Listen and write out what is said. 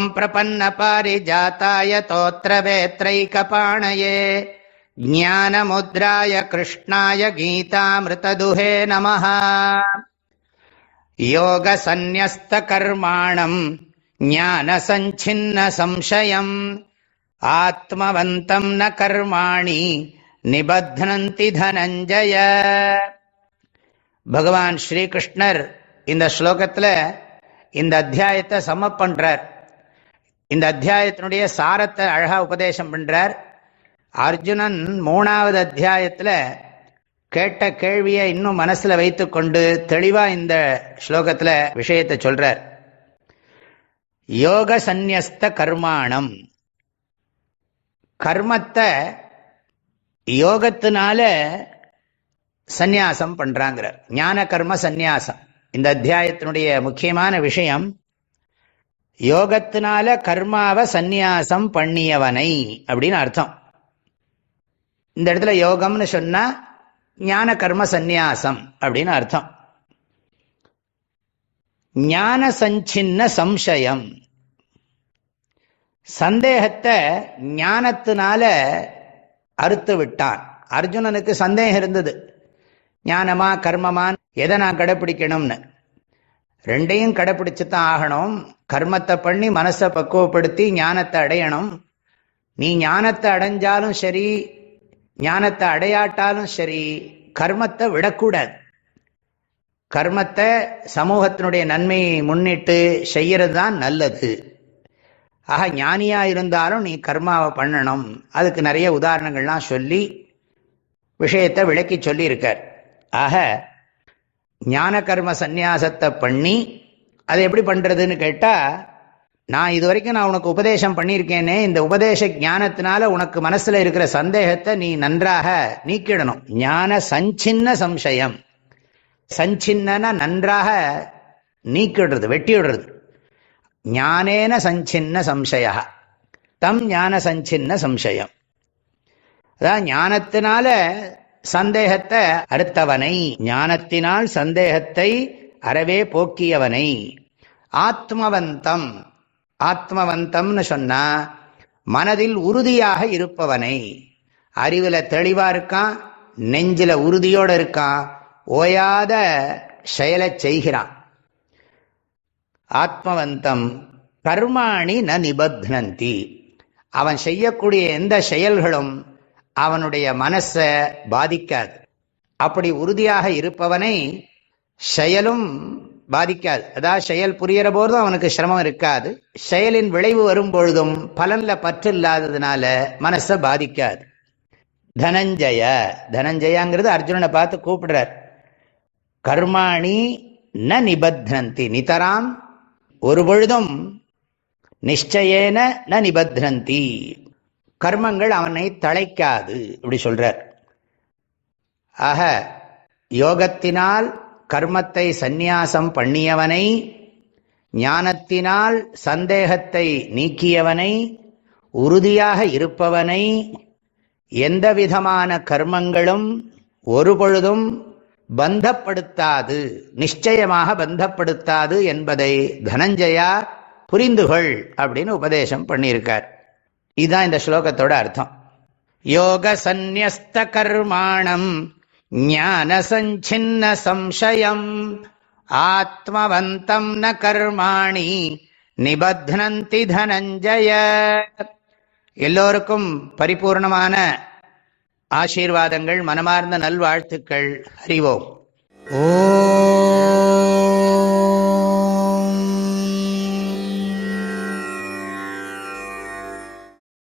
ஓம் பிரபன்ன பாரிஜாதாய தோத்ரவேத்ரைகபாணயே ஞானமுத்ராய கிருஷ்ணாய கீதாமிருததுஹே நமः. யோக சந்நியஸ்த கர்மாணம் ஞான சஞ்சின்ன சம்சயம் ஆத்மவந்தம் ந கர்மாணி நிபத்னந்தி தனஞ்சய. பகவான் ஸ்ரீகிருஷ்ணர் இந்த ஸ்லோகத்தில் இந்த அத்தியாயத்தை சமப் பண்றார். இந்த அத்தியாயத்தினுடைய சாரத்தை அழகா உபதேசம் பண்றார். அர்ஜுனன் 3வது அத்தியாயத்தில் கேட்ட கேள்வியை இன்னும் மனசுல வைத்து கொண்டு தெளிவா இந்த ஸ்லோகத்தில் விஷயத்தை சொல்றார். யோக சந்நியஸ்த கர்மாணம், கர்மத்தை யோகத்தினால சந்நியாசம் பண்றாங்கிறார். ஞான கர்ம சந்நியாசம் இந்த அத்தியாயத்தினுடைய முக்கியமான விஷயம். யோகத்தினால கர்மாவை சந்நியாசம் பண்ணியவனை அப்படின்னு அர்த்தம். இந்த இடத்துல யோகம்னு சொன்னா ஞான கர்ம சந்நியாசம் அப்படின்னு அர்த்தம். ஞான சஞ்சின்ன சம்சயம், சந்தேகத்தை ஞானத்தினால அறுத்து விட்டான். அர்ஜுனனுக்கு சந்தேகம் இருந்தது, ஞானமா கர்மமான் எதை நான் கடைப்பிடிக்கணும்னு. ரெண்டையும் கடைப்பிடிச்சுத்தான் ஆகணும். கர்மத்தை பண்ணி மனசை பக்குவப்படுத்தி ஞானத்தை அடையணும். நீ ஞானத்தை அடைஞ்சாலும் சரி, ஞானத்தை அடையாட்டாலும் சரி, கர்மத்தை விடக்கூடாது. கர்மத்தை சமூகத்தினுடைய நன்மையை முன்னிட்டு செய்யறது தான் நல்லது. ஆக ஞானியா இருந்தாலும் நீ கர்மாவை பண்ணணும். அதுக்கு நிறைய உதாரணங்கள்லாம் சொல்லி விஷயத்தை விளக்கி சொல்லி இருக்கார். ஆக ஞான கர்ம சந்நியாசத்தை பண்ணி அதை எப்படி பண்றதுன்னு கேட்டா, நான் இதுவரைக்கும் நான் உனக்கு உபதேசம் பண்ணியிருக்கேனே, இந்த உபதேச ஞானத்தினால உனக்கு மனசுல இருக்கிற சந்தேகத்தை நீ நன்றாக நீக்கிடணும். ஞான சஞ்சின்ன சம்சயம், சஞ்சின்னா நன்றாக நீக்கிடுறது, வெட்டிவிடுறது. ஞானேன சஞ்சின்ன சம்சயா தம் ஞான சஞ்சின்ன சம்சயம். அதான் ஞானத்தினால சந்தேகத்தை அறுத்தவனை, ஞானத்தினால் சந்தேகத்தை அறவே போக்கியவனை. ஆத்மவந்தம், ஆத்மவந்தம்னு சொன்னா மனதில் உறுதியாக இருப்பவனை. அறிவுல தெளிவா இருக்கான், நெஞ்சில உறுதியோடு இருக்கான், ஓயாத செயலை செய்கிறான். ஆத்மவந்தம் கர்மாணி ந நிபத்னந்தி, அவன் செய்யக்கூடிய எந்த செயல்களும் அவனுடைய மனசை பாதிக்காது. அப்படி உறுதியாக இருப்பவனை செயலும் பாதிக்காது. அதாவது செயல் புரிகிற போதும் அவனுக்கு சிரமம் இருக்காது. செயலின் விளைவு வரும் பொழுதும் பலன்ல பற்று இல்லாததுனால மனசை பாதிக்காது. தனஞ்சய, தனஞ்சயாங்கிறது அர்ஜுனனை பார்த்து கூப்பிடுறார். கர்மாணி ந நிபத்னந்தி, நிதராம் ஒரு பொழுதும், நிச்சயேன ந நிபத்னந்தி கர்மங்கள் அவனை தளைக்காது இப்படி சொல்றார். ஆக யோகத்தினால் கர்மத்தை சந்நியாசம் பண்ணியவனை, ஞானத்தினால் சந்தேகத்தை நீக்கியவனை, உறுதியாக இருப்பவனை, எந்த விதமான கர்மங்களும் ஒரு பொழுதும் பந்தப்படுத்தாது, நிச்சயமாக பந்தப்படுத்தாது என்பதை தனஞ்சயா புரிந்துகொள் அப்படின்னு உபதேசம் பண்ணியிருக்கார். இதுதான் இந்த ஸ்லோகத்தோட அர்த்தம். யோக சந்நியஸ்த கர்மாணம் ஞான சஞ்சின்ன சம்சயம் ஆத்மவந்தம் ந கர்மாணி நிபத்னந்தி தனஞ்சய. எல்லோருக்கும் பரிபூர்ணமான ஆசீர்வாதங்கள், மனமார்ந்த நல்வாழ்த்துக்கள். அறிவோம். ஓ